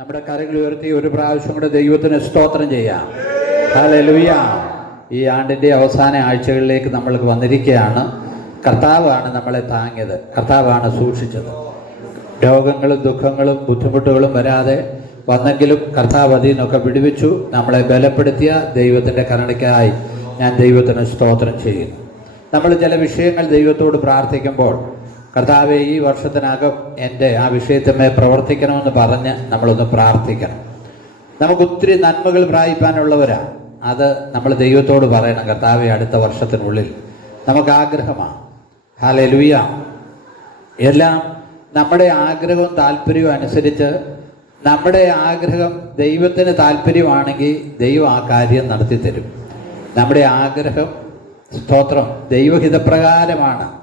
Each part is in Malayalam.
നമ്മുടെ കരങ്ങൾ ഉയർത്തി ഒരു പ്രാവശ്യം കൂടെ ദൈവത്തിന് സ്തോത്രം ചെയ്യാം. ഹല്ലേലൂയ ഈ ആണ്ടിന്റെ അവസാന ആഴ്ചകളിലേക്ക് നമ്മൾ വന്നിരിക്കുകയാണ്. കർത്താവാണ് നമ്മളെ താങ്ങിയത്. കർത്താവാണ് സൂക്ഷിച്ചത്. രോഗങ്ങളും ദുഃഖങ്ങളും ബുദ്ധിമുട്ടുകളും വരാതെ വന്നെങ്കിലും കർത്താവ് അതിൽ നിന്നൊക്കെ വിടുവിച്ചു. നമ്മളെ ബലപ്പെടുത്തിയ ദൈവത്തിന്റെ കരുണയ്ക്കായി ഞാൻ ദൈവത്തിന് സ്തോത്രം ചെയ്യുന്നു. നമ്മൾ ചില വിഷയങ്ങൾ ദൈവത്തോട് പ്രാർത്ഥിക്കുമ്പോൾ കർത്താവെ ഈ വർഷത്തിനകം എന്റെ ആ വിഷയത്തിന്മേ പ്രവർത്തിക്കണമെന്ന് പറഞ്ഞ് നമ്മളൊന്ന് പ്രാർത്ഥിക്കണം. നമുക്ക് ഒത്തിരി നന്മകൾ പ്രായിപ്പാനുള്ളവരാ അത് നമ്മൾ ദൈവത്തോട് പറയണം കർത്താവെ അടുത്ത വർഷത്തിനുള്ളിൽ നമുക്ക് ആഗ്രഹമാണ് ഹാലെ എല്ലാം നമ്മുടെ ആഗ്രഹവും താല്പര്യവും അനുസരിച്ച് നമ്മുടെ ആഗ്രഹം ദൈവത്തിന് താല്പര്യമാണെങ്കിൽ ദൈവം ആ കാര്യം നടത്തി തരും നമ്മുടെ ആഗ്രഹം സ്തോത്രം ദൈവഹിതപ്രകാരമാണ്.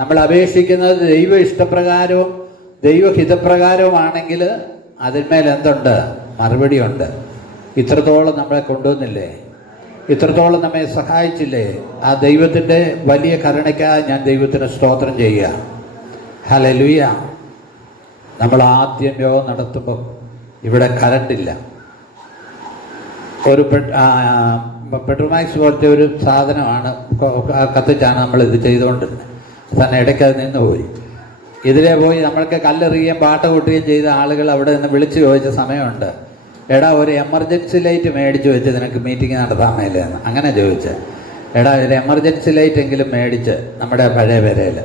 നമ്മൾ അപേക്ഷിക്കുന്നത് ദൈവ ഇഷ്ടപ്രകാരവും ദൈവഹിതപ്രകാരവുമാണെങ്കിൽ അതിന്മേൽ എന്തുണ്ട്? മറുപടിയുണ്ട്. ഇത്രത്തോളം നമ്മളെ കൊണ്ടുവന്നില്ലേ? ഇത്രത്തോളം നമ്മെ സഹായിച്ചില്ലേ? ആ ദൈവത്തിന്റെ വലിയ കരുണയ്ക്കായി ഞാൻ ദൈവത്തിന് സ്തോത്രം ചെയ്യുക. ഹലലുയ നമ്മൾ ആദ്യം യോഗം നടത്തുമ്പോൾ ഇവിടെ കറണ്ടില്ല ഒരു പെട്രോമാക്സ് പോലത്തെ ഒരു സാധനമാണ് കത്തിച്ചാണ് നമ്മൾ ഇത് ചെയ്തുകൊണ്ടിരുന്നത്. തന്നെ ഇടയ്ക്ക് അത് നിന്ന് പോയി ഇതിലെ പോയി നമ്മൾക്ക് കല്ലെറിയുകയും പാട്ട കൂട്ടുകയും ചെയ്ത ആളുകൾ അവിടെ നിന്ന് വിളിച്ചു ചോദിച്ച സമയമുണ്ട്. എടാ ഒരു എമർജൻസി ലൈറ്റ് മേടിച്ച് വെച്ച് നിനക്ക് മീറ്റിംഗ് നടത്താൻ മേലെന്ന്. അങ്ങനെ ചോദിച്ച്. എടാ ഒരു എമർജൻസി ലൈറ്റ് എങ്കിലും മേടിച്ച് നമ്മുടെ പഴയ പേരയിൽ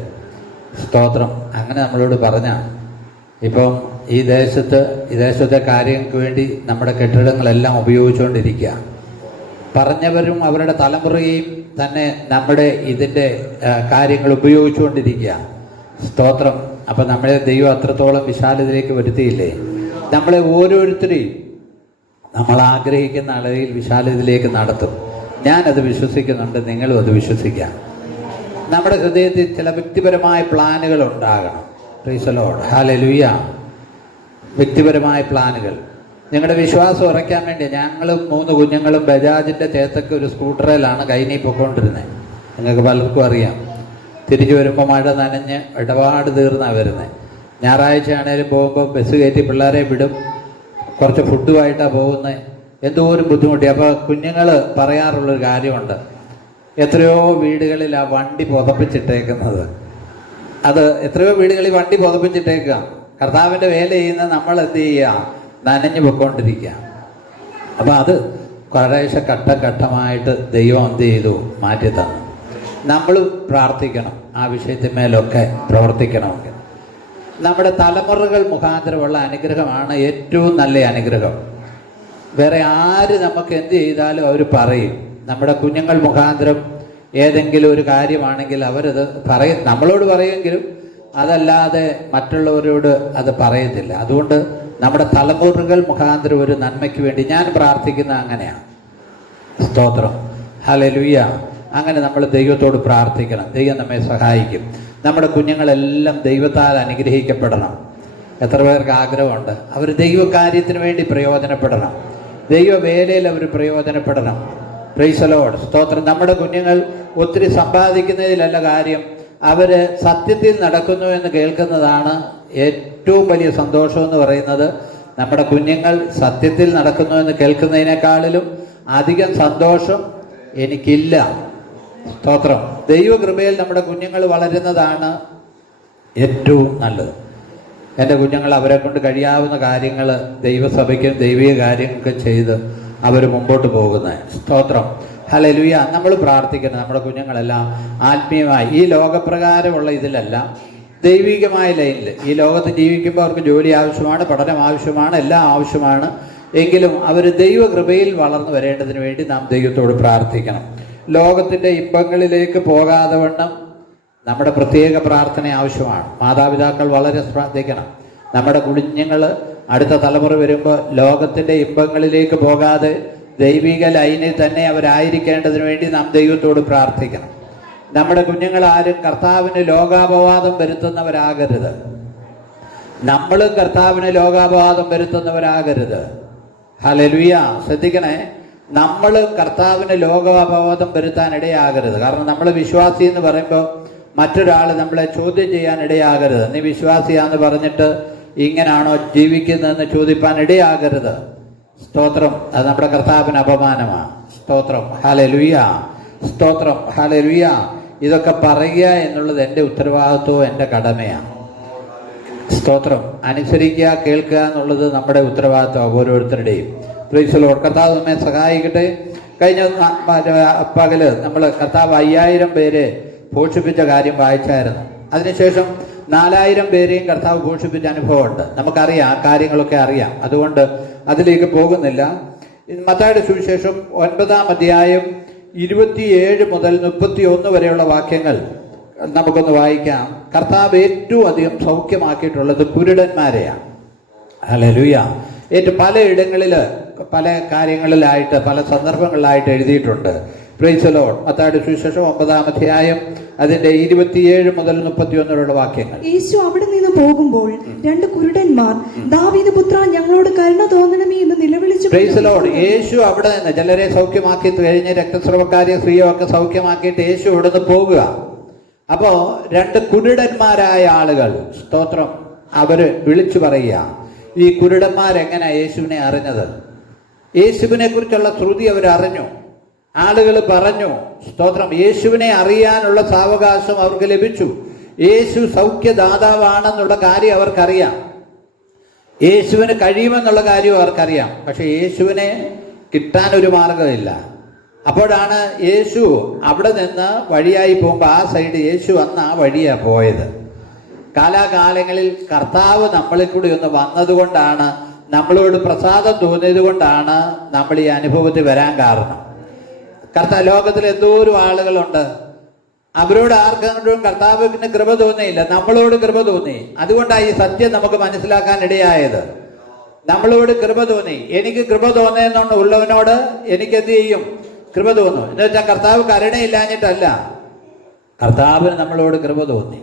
സ്തോത്രം. അങ്ങനെ നമ്മളോട് പറഞ്ഞ ഇപ്പം ഈ ദേശത്ത് ഈ ദേശത്തെ കാര്യങ്ങൾക്ക് വേണ്ടി നമ്മുടെ കെട്ടിടങ്ങളെല്ലാം ഉപയോഗിച്ചുകൊണ്ടിരിക്കുക. പറഞ്ഞവരും അവരുടെ തലമുറയും തന്നെ നമ്മുടെ ഇതിന്റെ കാര്യങ്ങൾ ഉപയോഗിച്ചുകൊണ്ടിരിക്കുക. സ്തോത്രം. അപ്പം നമ്മളെ ദൈവം അത്രത്തോളം വിശാലതയിലേക്ക് വരുത്തിയില്ലേ? നമ്മളെ ഓരോരുത്തരെയും നമ്മൾ ആഗ്രഹിക്കുന്ന അളവിൽ വിശാലതയിലേക്ക് നടത്തും. ഞാനത് വിശ്വസിക്കുന്നുണ്ട് നിങ്ങളും അത് വിശ്വസിക്കാം. നമ്മുടെ ഹൃദയത്തിൽ ചില വ്യക്തിപരമായ പ്ലാനുകൾ ഉണ്ടാകണം. പ്രീസലോഡ് ഹാലലുയ്യ വ്യക്തിപരമായ പ്ലാനുകൾ. ഞങ്ങളുടെ വിശ്വാസം ഉറയ്ക്കാൻ വേണ്ടി ഞങ്ങളും മൂന്ന് കുഞ്ഞുങ്ങളും ബജാജിന്റെ ചേത്തക്ക് ഒരു സ്കൂട്ടറിലാണ് കൈനീ പൊക്കോണ്ടിരുന്നത് നിങ്ങൾക്ക് പലർക്കും അറിയാം. തിരിച്ചു വരുമ്പോൾ മഴ നനഞ്ഞ് ഇടപാട് തീർന്നാണ് വരുന്നത് ഞായറാഴ്ച ആണേലും പോകുമ്പോൾ ബസ് കയറ്റി പിള്ളേരെ വിടും. കുറച്ച് ഫുഡുമായിട്ടാണ് പോകുന്നത് എന്തോരം ബുദ്ധിമുട്ടി. അപ്പോൾ കുഞ്ഞുങ്ങൾ പറയാറുള്ളൊരു കാര്യമുണ്ട്. എത്രയോ വീടുകളിൽ ആ വണ്ടി പുതപ്പിച്ചിട്ടേക്കുന്നത്. അത് എത്രയോ വീടുകളിൽ വണ്ടി പുതപ്പിച്ചിട്ടേക്കുക. കർത്താവിന്റെ വേല ചെയ്യുന്ന നമ്മൾ എന്ത് ചെയ്യുക? നനഞ്ഞു പൊയ്ക്കൊണ്ടിരിക്കുക അപ്പം അത് കുറേശ്ശെ ഘട്ടം ഘട്ടമായിട്ട് ദൈവം എന്ത് ചെയ്തു? മാറ്റി തന്നു. നമ്മൾ പ്രാർത്ഥിക്കണം. ആ വിഷയത്തിന്മേലൊക്കെ പ്രവർത്തിക്കണമെങ്കിൽ. നമ്മുടെ തലമുറകൾ മുഖാന്തരമുള്ള അനുഗ്രഹമാണ് ഏറ്റവും നല്ല അനുഗ്രഹം. വേറെ ആര് നമുക്ക് എന്ത് ചെയ്താലും അവർ പറയും. നമ്മുടെ കുഞ്ഞുങ്ങൾ മുഖാന്തരം ഏതെങ്കിലും ഒരു കാര്യമാണെങ്കിൽ അവരത് പറയും. നമ്മളോട് പറയുമെങ്കിലും അതല്ലാതെ മറ്റുള്ളവരോട് അത് പറയത്തില്ല. അതുകൊണ്ട് നമ്മുടെ തലമുറകൾ മുഖാന്തരം ഒരു നന്മയ്ക്ക് വേണ്ടി ഞാൻ പ്രാർത്ഥിക്കുന്ന അങ്ങനെയാണ് സ്തോത്രം. ഹലലുയ്യ അങ്ങനെ നമ്മൾ ദൈവത്തോട് പ്രാർത്ഥിക്കണം. ദൈവം നമ്മെ സഹായിക്കും. നമ്മുടെ കുഞ്ഞുങ്ങളെല്ലാം ദൈവത്താൽ അനുഗ്രഹിക്കപ്പെടണം. എത്ര പേർക്ക് ആഗ്രഹമുണ്ട്? അവർ ദൈവകാര്യത്തിന് വേണ്ടി പ്രയോജനപ്പെടണം. ദൈവവേലയിൽ അവർ പ്രയോജനപ്പെടണം. പ്രൈസലോട് സ്തോത്രം. നമ്മുടെ കുഞ്ഞുങ്ങൾ ഒത്തിരി സമ്പാദിക്കുന്നതിലല്ല കാര്യം. അവർ സത്യത്തിൽ നടക്കുന്നു എന്ന് കേൾക്കുന്നതാണ് ഏറ്റവും വലിയ സന്തോഷം എന്ന് പറയുന്നത് നമ്മുടെ കുഞ്ഞുങ്ങൾ സത്യത്തിൽ നടക്കുന്നു എന്ന് കേൾക്കുന്നതിനേക്കാളിലും അധികം സന്തോഷം എനിക്കില്ല. സ്തോത്രം. ദൈവകൃപയിൽ നമ്മുടെ കുഞ്ഞുങ്ങൾ വളരുന്നതാണ് ഏറ്റവും നല്ലത്. എന്റെ കുഞ്ഞുങ്ങൾ അവരെ കൊണ്ട് കഴിയാവുന്ന കാര്യങ്ങൾ ദൈവസഭയ്ക്കും ദൈവിക കാര്യങ്ങൾക്ക് ചെയ്ത് അവർ മുമ്പോട്ട് പോകുന്നത് സ്തോത്രം. ഹലലുയ നമ്മൾ പ്രാർത്ഥിക്കണം നമ്മുടെ കുഞ്ഞുങ്ങളെല്ലാം ആത്മീയമായി. ഈ ലോകപ്രകാരമുള്ള ഇതിലല്ല. ദൈവികമായ ലൈനിൽ ഈ ലോകത്ത് ജീവിക്കുമ്പോൾ അവർക്ക് ജോലി ആവശ്യമാണ് പഠനം ആവശ്യമാണ് എല്ലാം ആവശ്യമാണ്. എങ്കിലും അവർ ദൈവകൃപയിൽ വളർന്നു വരേണ്ടതിന് വേണ്ടി നാം ദൈവത്തോട് പ്രാർത്ഥിക്കണം. ലോകത്തിന്റെ ഇമ്പങ്ങളിലേക്ക് പോകാതെ വണ്ണം നമ്മുടെ പ്രത്യേക പ്രാർത്ഥന ആവശ്യമാണ്. മാതാപിതാക്കൾ വളരെ ശ്രദ്ധിക്കണം. നമ്മുടെ കുഞ്ഞുങ്ങൾ അടുത്ത തലമുറ വരുമ്പോൾ ലോകത്തിന്റെ ഇമ്പങ്ങളിലേക്ക് പോകാതെ ദൈവിക ലൈനിൽ തന്നെ അവരായിരിക്കേണ്ടതിന് വേണ്ടി നാം ദൈവത്തോട് പ്രാർത്ഥിക്കണം. നമ്മുടെ കുഞ്ഞുങ്ങൾ ആരും കർത്താവിന് ലോകാപവാദം വരുത്തുന്നവരാകരുത്. നമ്മളും കർത്താവിന് ലോകാപവാദം വരുത്തുന്നവരാകരുത്. ഹലലുയ ശ്രദ്ധിക്കണേ. നമ്മൾ കർത്താവിന് ലോകാപവാദം വരുത്താൻ ഇടയാകരുത് കാരണം നമ്മൾ വിശ്വാസി എന്ന് പറയുമ്പോൾ മറ്റൊരാൾ നമ്മളെ ചോദ്യം ചെയ്യാൻ ഇടയാകരുത് നീ വിശ്വാസിയാന്ന് പറഞ്ഞിട്ട് ഇങ്ങനാണോ ജീവിക്കുന്നതെന്ന് ചോദിപ്പാൻ ഇടയാകരുത് സ്തോത്രം. അത് നമ്മുടെ കർത്താവിന് അപമാനമാണ്. സ്തോത്രം. ഹലലുയ്യ ലുയ്യ സ്തോത്രം. ഹാലെ ലുയ്യ ഇതൊക്കെ പറയുക എന്നുള്ളത് എന്റെ ഉത്തരവാദിത്വവും എന്റെ കടമയാണ്. സ്തോത്രം. അനുസരിക്കുക കേൾക്കുക എന്നുള്ളത് നമ്മുടെ ഉത്തരവാദിത്വമാണ് ഓരോരുത്തരുടെയും. പ്രീസലോ കർത്താവ് നമ്മെ സഹായിക്കട്ടെ. കഴിഞ്ഞ പകൽ നമ്മൾ കർത്താവ് അയ്യായിരം പേരെ പോഷിപ്പിച്ച കാര്യം വായിച്ചായിരുന്നു. അതിനുശേഷം നാലായിരം പേരെയും കർത്താവ് പോഷിപ്പിച്ച അനുഭവമുണ്ട്. നമുക്കറിയാം ആ കാര്യങ്ങളൊക്കെ അറിയാം. അതുകൊണ്ട് അതിലേക്ക് പോകുന്നില്ല. മത്തായുടെ സുവിശേഷം ഒൻപതാം അധ്യായം ഇരുപത്തിയേഴ് മുതൽ മുപ്പത്തി ഒന്ന് വരെയുള്ള വാക്യങ്ങൾ നമുക്കൊന്ന് വായിക്കാം. കർത്താവ് ഏറ്റവും അധികം സൗഖ്യമാക്കിയിട്ടുള്ളത് കുരുടന്മാരെയാണ്. ഹല്ലേലൂയ. ഏറ്റവും പലയിടങ്ങളിൽ പല കാര്യങ്ങളിലായിട്ട് പല സന്ദർഭങ്ങളിലായിട്ട് എഴുതിയിട്ടുണ്ട്. പ്രൈസലോ മത്തായുടെ സുവിശേഷം ഒമ്പതാം അധ്യായം അതിന്റെ ഇരുപത്തിയേഴ് മുതൽ മുപ്പത്തിയൊന്ന് വരെയുള്ള വാക്യങ്ങൾ. യേശു അവിടെ നിന്ന് പോകുമ്പോൾ രണ്ട് കുരുടന്മാർ ദാവീദ് പുത്ര ഞങ്ങളോട് കരുണ തോന്നണമേ എന്ന് നിലവിളിച്ചു പ്രൈസലോട് യേശു അവിടെ നിന്ന് ചിലരെ സൗഖ്യമാക്കി കഴിഞ്ഞ് രക്തസ്രവക്കാരെ സ്ത്രീയോ ഒക്കെ സൗഖ്യമാക്കിയിട്ട് യേശു ഇവിടെ നിന്ന് പോകുക. അപ്പോ രണ്ട് കുരുടന്മാരായ ആളുകൾ സ്തോത്രം അവർ വിളിച്ചു പറയുക ഈ കുരുടന്മാരെങ്ങനെ യേശുവിനെ അറിഞ്ഞത്? യേശുവിനെ കുറിച്ചുള്ള ശ്രുതി അവർ അറിഞ്ഞു ആളുകൾ പറഞ്ഞു സ്തോത്രം യേശുവിനെ അറിയാനുള്ള സാവകാശം അവർക്ക് ലഭിച്ചു. യേശു സൗഖ്യദാതാവാണെന്നുള്ള കാര്യം അവർക്കറിയാം. യേശുവിന് കഴിയുമെന്നുള്ള കാര്യം അവർക്കറിയാം. പക്ഷെ യേശുവിനെ കിട്ടാൻ ഒരു മാർഗമില്ല അപ്പോഴാണ് യേശു അവിടെ നിന്ന് വഴിയായി പോകുമ്പോൾ ആ സൈഡ് യേശു അന്ന് ആ വഴിയാണ് പോയത്. കാലാകാലങ്ങളിൽ കർത്താവ് നമ്മളിൽ കൂടി ഒന്ന് വന്നതുകൊണ്ടാണ് നമ്മളോട് പ്രസാദം തോന്നിയത് കൊണ്ടാണ് നമ്മൾ ഈ അനുഭവത്തിൽ വരാൻ കാരണം. കർത്താവ് ലോകത്തിൽ എന്തോരം ആളുകളുണ്ട്. അവരോട് ആർക്കും കർത്താവിന് കൃപ തോന്നിയില്ല. നമ്മളോട് കൃപ തോന്നി. അതുകൊണ്ടാണ് ഈ സത്യം നമുക്ക് മനസ്സിലാക്കാൻ ഇടയായത്. നമ്മളോട് കൃപ തോന്നി. എനിക്ക് കൃപ തോന്നുന്നുണ്ട് ഉള്ളവനോട് എനിക്ക് എന്ത് ചെയ്യും? കൃപ തോന്നും. എന്ന് വെച്ചാൽ കർത്താവ് കരുണയില്ലാഞ്ഞിട്ടല്ല. കർത്താവിന് നമ്മളോട് കൃപ തോന്നി.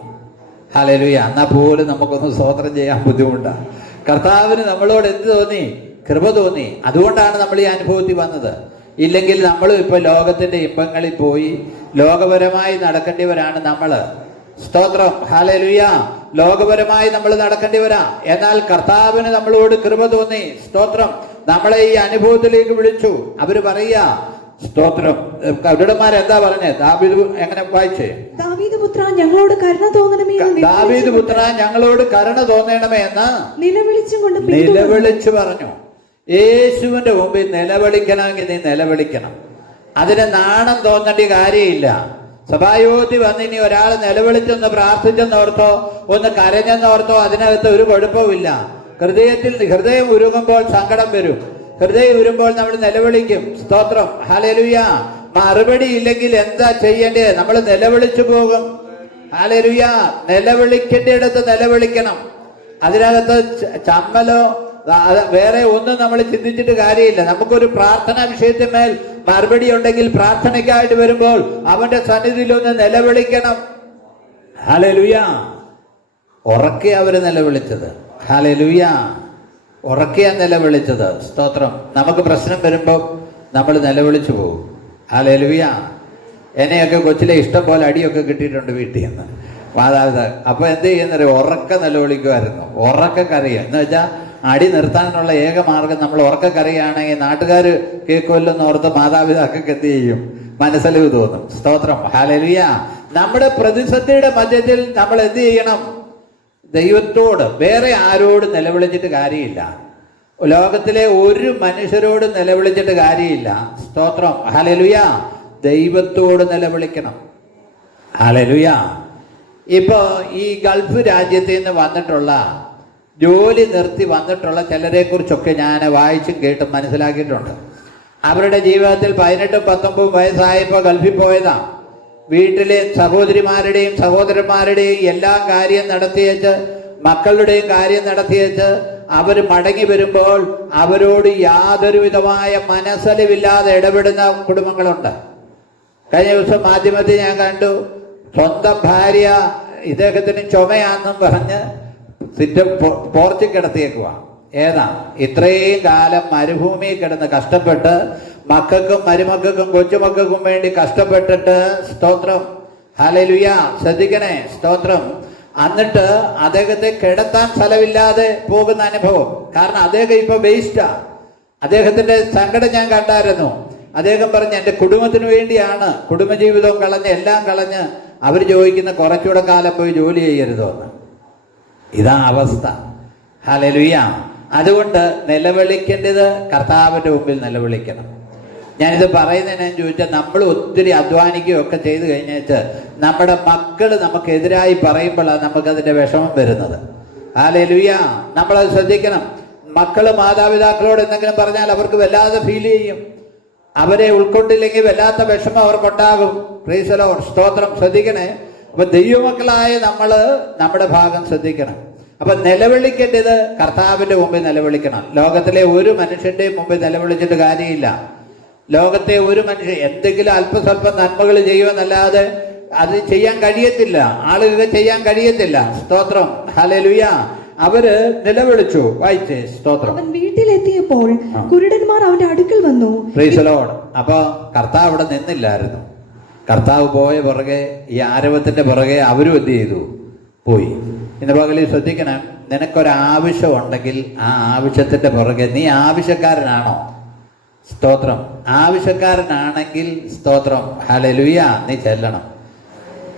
ഹലലുയ എന്നാൽ പോലും നമുക്കൊന്ന് സ്വോത്രം ചെയ്യാൻ ബുദ്ധിമുട്ടാണ് കർത്താവിന് നമ്മളോട് എന്ത് തോന്നി? കൃപ തോന്നി. അതുകൊണ്ടാണ് നമ്മൾ ഈ അനുഭവത്തിൽ വന്നത്. ഇല്ലെങ്കിൽ നമ്മൾ ഇപ്പൊ ലോകത്തിന്റെ ഇമ്പങ്ങളിൽ പോയി ലോകപരമായി നടക്കേണ്ടിവരാണ് നമ്മൾ സ്തോത്രം. ഹാലലുയ ലോകപരമായി നമ്മൾ നടക്കേണ്ടിവരാ എന്നാൽ കർത്താവിന് നമ്മളോട് കൃപ തോന്നി. സ്തോത്രം. നമ്മളെ ഈ അനുഭവത്തിലേക്ക് വിളിച്ചു. അവർ പറയുക സ്തോത്രം. കവിടന്മാർ എന്താ പറഞ്ഞേ? ദാബീദ് എങ്ങനെ വായിച്ചേ? ദാവീദ് പുത്ര ഞങ്ങളോട് കരുണ തോന്നണമേ എന്ന് ദാവീദ് പുത്ര ഞങ്ങളോട് കരുണ തോന്നണമേ എന്ന് നിലവിളിച്ചും കൊണ്ട് നിലവിളിച്ചു പറഞ്ഞു. യേശുവിന്റെ മുമ്പിൽ നിലവിളിക്കണമെങ്കിൽ നീ നിലവിളിക്കണം. അതിന് നാണം തോന്നേണ്ട കാര്യമില്ല. സഭായോധി വന്ന് ഇനി ഒരാൾ നിലവിളിച്ചെന്ന് പ്രാർത്ഥിച്ചെന്നോർത്തോ ഒന്ന് കരഞ്ഞെന്നോർത്തോ അതിനകത്ത് ഒരു കുഴപ്പമില്ല ഹൃദയത്തിൽ ഹൃദയം ഉരുകുമ്പോൾ സങ്കടം വരും. ഹൃദയം ഉരുമ്പോൾ നമ്മൾ നിലവിളിക്കും. സ്തോത്രം. ഹാലലുയ മറുപടി ഇല്ലെങ്കിൽ എന്താ ചെയ്യേണ്ടത്? നമ്മൾ നിലവിളിച്ചു പോകും. ഹാലലുയ നിലവിളിക്കേണ്ടിടത്ത് നിലവിളിക്കണം. അതിനകത്ത് ചമ്മലോ വേറെ ഒന്നും നമ്മൾ ചിന്തിച്ചിട്ട് കാര്യമില്ല. നമുക്കൊരു പ്രാർത്ഥനാ വിഷയത്തിന്മേൽ മറുപടി ഉണ്ടെങ്കിൽ പ്രാർത്ഥനയ്ക്കായിട്ട് വരുമ്പോൾ അവന്റെ സന്നിധിയിൽ ഒന്ന് നിലവിളിക്കണം. ഹാലലുയ ഉറക്കെ അവർ നിലവിളിച്ചത്. ഹാലലുയ ഉറക്കെയാ നിലവിളിച്ചത്. സ്തോത്രം. നമുക്ക് പ്രശ്നം വരുമ്പോൾ നമ്മൾ നിലവിളിച്ചു പോകും. ഹാലലുയ എന്നെയൊക്കെ കൊച്ചിലെ ഇഷ്ടം പോലെ അടിയൊക്കെ കിട്ടിയിട്ടുണ്ട് വീട്ടിൽ നിന്ന്. മാതാപിതാക്കൾ അപ്പൊ എന്ത് ചെയ്യുന്നറിയോ? ഉറക്ക നിലവിളിക്കുമായിരുന്നു. ഉറക്ക കരയുക. എന്ന് വെച്ചാൽ അടി നിർത്താനുള്ള ഏക മാർഗം നമ്മൾ ഉറക്ക കരയുകയാണെങ്കിൽ നാട്ടുകാർ കേൾക്കുമല്ലെന്ന് ഓർത്ത് മാതാപിതാക്കൾക്ക് എന്ത് ചെയ്യും? മനസ്സലിവ് തോന്നും. സ്തോത്രം. ഹാലലിയ നമ്മുടെ പ്രതിസന്ധിയുടെ മധ്യത്തിൽ നമ്മൾ എന്ത് ചെയ്യണം? ദൈവത്തോട് വേറെ ആരോട് നിലവിളിച്ചിട്ട് കാര്യമില്ല. ലോകത്തിലെ ഒരു മനുഷ്യരോട് നിലവിളിച്ചിട്ട് കാര്യമില്ല. സ്തോത്രം. ഹലലുയ ദൈവത്തോട് നിലവിളിക്കണം. ഹലലുയ ഇപ്പോ ഈ ഗൾഫ് രാജ്യത്തിൽ നിന്ന് വന്നിട്ടുള്ള ജോലി നിർത്തി വന്നിട്ടുള്ള ചിലരെക്കുറിച്ചൊക്കെ ഞാൻ വായിച്ചും കേട്ടും മനസ്സിലാക്കിയിട്ടുണ്ട്. അവരുടെ ജീവിതത്തിൽ പതിനെട്ടും പത്തൊമ്പതും വയസ്സായപ്പോൾ ഗൾഫിൽ പോയതാണ് വീട്ടിലെ സഹോദരിമാരുടെയും സഹോദരന്മാരുടെയും എല്ലാ കാര്യം നടത്തിയേച്ച് മക്കളുടെയും കാര്യം നടത്തിയേച്ച് അവർ മടങ്ങി വരുമ്പോൾ അവരോട് യാതൊരു വിധമായ മനസ്സലിവില്ലാതെ ഇടപെടുന്ന കുടുംബങ്ങളുണ്ട്. കഴിഞ്ഞ ദിവസം മാധ്യമത്തിൽ ഞാൻ കണ്ടു സ്വന്തം ഭാര്യ ഇദ്ദേഹത്തിന് ചുമയാണെന്നും പറഞ്ഞ് സിറ്റം പോർച്ചിൽ കിടത്തിയേക്കുക ഏതാ? ഇത്രയും കാലം മരുഭൂമിയിൽ കിടന്ന് കഷ്ടപ്പെട്ട് മക്കൾക്കും മരുമക്കൾക്കും കൊച്ചുമക്കൾക്കും വേണ്ടി കഷ്ടപ്പെട്ടിട്ട് സ്തോത്രം. ഹലലുയ ശ്രദ്ധിക്കണേ സ്തോത്രം. എന്നിട്ട് അദ്ദേഹത്തെ കിടത്താൻ സ്ഥലമില്ലാതെ പോകുന്ന അനുഭവം. കാരണം അദ്ദേഹം ഇപ്പൊ വേസ്റ്റാ അദ്ദേഹത്തിന്റെ സങ്കടം ഞാൻ കണ്ടായിരുന്നു. അദ്ദേഹം പറഞ്ഞു എന്റെ കുടുംബത്തിന് വേണ്ടിയാണ്. കുടുംബജീവിതവും കളഞ്ഞ് എല്ലാം കളഞ്ഞ് അവർ ചോദിക്കുന്ന കുറച്ചുകൂടെ കാലം പോയി ജോലി ചെയ്യരുതോ എന്ന് ഇതാ അവസ്ഥ. ഹലലുയ അതുകൊണ്ട് നിലവിളിക്കേണ്ടത് കർത്താവിന്റെ മുമ്പിൽ നിലവിളിക്കണം. ഞാനിത് പറയുന്നതിനെ ചോദിച്ചാൽ നമ്മൾ ഒത്തിരി അധ്വാനിക്കുകയൊക്കെ ചെയ്തു കഴിഞ്ഞിട്ട് നമ്മുടെ മക്കൾ നമുക്കെതിരായി പറയുമ്പോഴാണ് നമുക്കതിന്റെ വിഷമം വരുന്നത്. ഹലലുയ നമ്മളത് ശ്രദ്ധിക്കണം. മക്കൾ മാതാപിതാക്കളോട് എന്തെങ്കിലും പറഞ്ഞാൽ അവർക്ക് വല്ലാതെ ഫീൽ ചെയ്യും. അവരെ ഉൾക്കൊണ്ടില്ലെങ്കിൽ വല്ലാത്ത വിഷമം അവർക്കുണ്ടാകും. പ്രീസലോ സ്തോത്രം. ശ്രദ്ധിക്കണേ. അപ്പൊ ദൈവമക്കളായ നമ്മൾ നമ്മുടെ ഭാഗം ശ്രദ്ധിക്കണം. അപ്പൊ നിലവിളിക്കേണ്ടത് കർത്താവിന്റെ മുമ്പിൽ നിലവിളിക്കണം. ലോകത്തിലെ ഒരു മനുഷ്യന്റെയും മുമ്പിൽ നിലവിളിച്ചിട്ട് കാര്യമില്ല. ലോകത്തെ ഒരു മനുഷ്യൻ എന്തെങ്കിലും അല്പസ്വല്പം നന്മകൾ ചെയ്യുമെന്നല്ലാതെ അത് ചെയ്യാൻ കഴിയത്തില്ല. ആളുകൾക്ക് ചെയ്യാൻ കഴിയത്തില്ല. സ്തോത്രം. ഹലലുയ അവർ നിലവിളിച്ചു. വായിച്ചേ. സ്തോത്രം. അവൻ വീട്ടിലെത്തിയപ്പോൾ കുരുടന്മാർ അവന്റെ അടുക്കൽ വന്നു. അപ്പൊ കർത്താവ് അവിടെ നിന്നില്ലായിരുന്നു. കർത്താവ് പോയ പുറകെ ഈ ആരവത്തിന്റെ പുറകെ അവരും എന്ത് ചെയ്തു? പോയി. ഇന്ന് പകലിൽ ശ്രദ്ധിക്കണം നിനക്കൊരാവശ്യം ഉണ്ടെങ്കിൽ ആ ആവശ്യത്തിന്റെ പുറകെ നീ ആവശ്യക്കാരനാണോ? സ്തോത്രം. ആവശ്യക്കാരനാണെങ്കിൽ സ്തോത്രം. ഹലലുയ നീ ചെല്ലണം.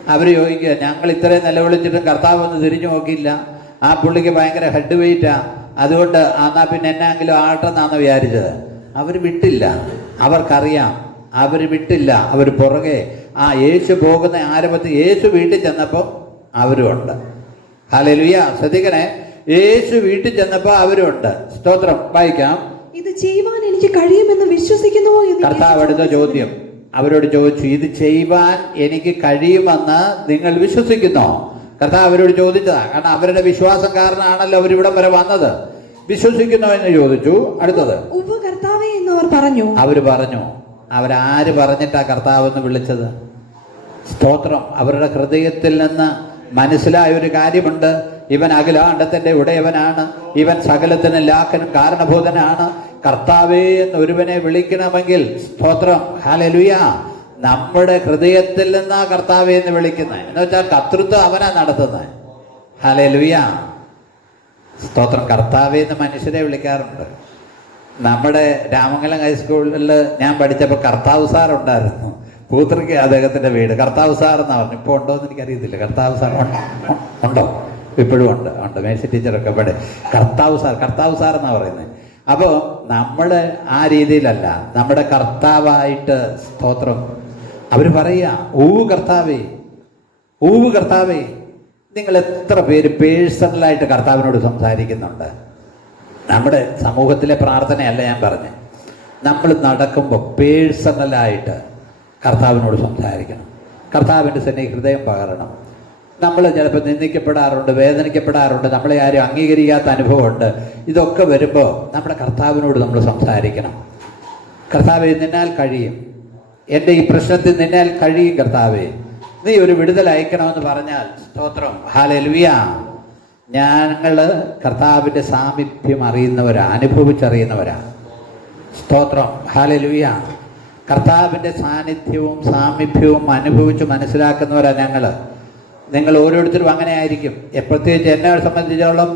അവർ ചോദിക്കുക ഞങ്ങൾ ഇത്രയും നിലവിളിച്ചിട്ടും കർത്താവ് ഒന്ന് തിരിഞ്ഞു നോക്കിയില്ല. ആ പുള്ളിക്ക് ഭയങ്കര ഹെഡ് വെയിറ്റാ അതുകൊണ്ട് എന്നാ പിന്നെ എന്നെങ്കിലും ആട്ടെന്നാന്ന് വിചാരിച്ചത്. അവർ വിട്ടില്ല. അവർക്കറിയാം. അവർ വിട്ടില്ല. അവർ പുറകെ ആ യേശു പോകുന്ന ആരംഭത്തിൽ യേശു വീട്ടിൽ ചെന്നപ്പോൾ അവരുമുണ്ട് ഹലലുയ ശ്രദ്ധിക്കണേ. യേശു വീട്ടിൽ ചെന്നപ്പോൾ അവരുണ്ട് സ്തോത്രം. വായിക്കാം. ഇത് ചെയ്യുവാൻ എനിക്ക് കഴിയുമെന്ന് വിശ്വസിക്കുന്നുവോ കർത്താവ് അടുത്ത ചോദ്യം. അവരോട് ചോദിച്ചു ഇത് ചെയ്യുവാൻ എനിക്ക് കഴിയുമെന്ന് നിങ്ങൾ വിശ്വസിക്കുന്നോ? കർത്താവ് അവരോട് ചോദിച്ചതാ. കാരണം അവരുടെ വിശ്വാസം കാരണമാണല്ലോ അവരിവിടെ വരെ വന്നത്. വിശ്വസിക്കുന്നു എന്ന് ചോദിച്ചു. അടുത്തത്. ഉവ്വ് കർത്താവേ എന്ന് അവർ പറഞ്ഞു. അവർ പറഞ്ഞു അവരാര് പറഞ്ഞിട്ടാ കർത്താവ് എന്ന് വിളിച്ചത്? സ്തോത്രം. അവരുടെ ഹൃദയത്തിൽ നിന്ന് മനസ്സിലായ ഒരു കാര്യമുണ്ട്. ഇവൻ അഖിലാണ്ടത്തിന്റെ ഉടയവനാണ്. ഇവൻ സകലത്തിന് ലാക്കനും കാരണഭൂതനാണ്. കർത്താവേ എന്ന് ഒരുവനെ വിളിക്കണമെങ്കിൽ സ്തോത്രം. ഹാലലുയ നമ്മുടെ ഹൃദയത്തിൽ നിന്നാ കർത്താവേ എന്ന് വിളിക്കുന്നത് എന്ന് വെച്ചാൽ കർത്തൃത്വം അവനാ നടത്തുന്നത് ഹാലലുയ സ്തോത്രം. കർത്താവേ എന്ന് മനുഷ്യരെ വിളിക്കാറുണ്ട്. നമ്മുടെ രാമംഗലം ഹൈസ്കൂളിൽ ഞാൻ പഠിച്ചപ്പോൾ കർത്താവ് സാർ ഉണ്ടായിരുന്നു. പൂത്തൃക്ക് അദ്ദേഹത്തിന്റെ വീട്. കർത്താവ് സാർ എന്ന് പറഞ്ഞു. ഇപ്പോൾ ഉണ്ടോ എന്ന് എനിക്കറിയത്തില്ല. കർത്താവ് സാർ ഉണ്ടോ? ഇപ്പോഴും ഉണ്ട്. ഉണ്ട്. മേശ ടീച്ചറൊക്കെ ഇവിടെ. കർത്താവ് സാർ കർത്താവ് സാർ എന്നാണ് പറയുന്നത് അപ്പോൾ നമ്മൾ ആ രീതിയിലല്ല. നമ്മുടെ കർത്താവായിട്ട് സ്തോത്രം. അവർ പറയുക ഊവ് കർത്താവേ ഊവ് കർത്താവേ. നിങ്ങൾ എത്ര പേര് പേഴ്സണലായിട്ട് കർത്താവിനോട് സംസാരിക്കുന്നുണ്ട്. നമ്മുടെ സമൂഹത്തിലെ പ്രാർത്ഥനയല്ല ഞാൻ പറഞ്ഞത് നമ്മൾ നടക്കുമ്പോൾ പേഴ്സണലായിട്ട് കർത്താവിനോട് സംസാരിക്കണം. കർത്താവിന്റെ സന്നി ഹൃദയം പകരണം. നമ്മൾ ചിലപ്പോൾ നിന്ദിക്കപ്പെടാറുണ്ട് വേദനിക്കപ്പെടാറുണ്ട് നമ്മളെ ആരും അംഗീകരിക്കാത്ത അനുഭവമുണ്ട്. ഇതൊക്കെ വരുമ്പോൾ നമ്മുടെ കർത്താവിനോട് നമ്മൾ സംസാരിക്കണം. കർത്താവെ നിന്നാൽ കഴിയും. എന്റെ ഈ പ്രശ്നത്തിൽ നിന്നാൽ കഴിയും കർത്താവെ. നീ ഒരു വിടുതൽ അയക്കണമെന്ന് പറഞ്ഞാൽ സ്തോത്രം. ഹാലലുയ ഞങ്ങൾ കർത്താവിന്റെ സാമീപ്യം അറിയുന്നവരാ അനുഭവിച്ചറിയുന്നവരാ. സ്തോത്രം. ഹാലലുയ കർത്താവിന്റെ സാന്നിധ്യവും സാമീപ്യവും അനുഭവിച്ച് മനസ്സിലാക്കുന്നവരാ ഞങ്ങൾ നിങ്ങൾ ഓരോരുത്തരും അങ്ങനെ ആയിരിക്കും പ്രത്യേകിച്ച് എന്നെ സംബന്ധിച്ചോളം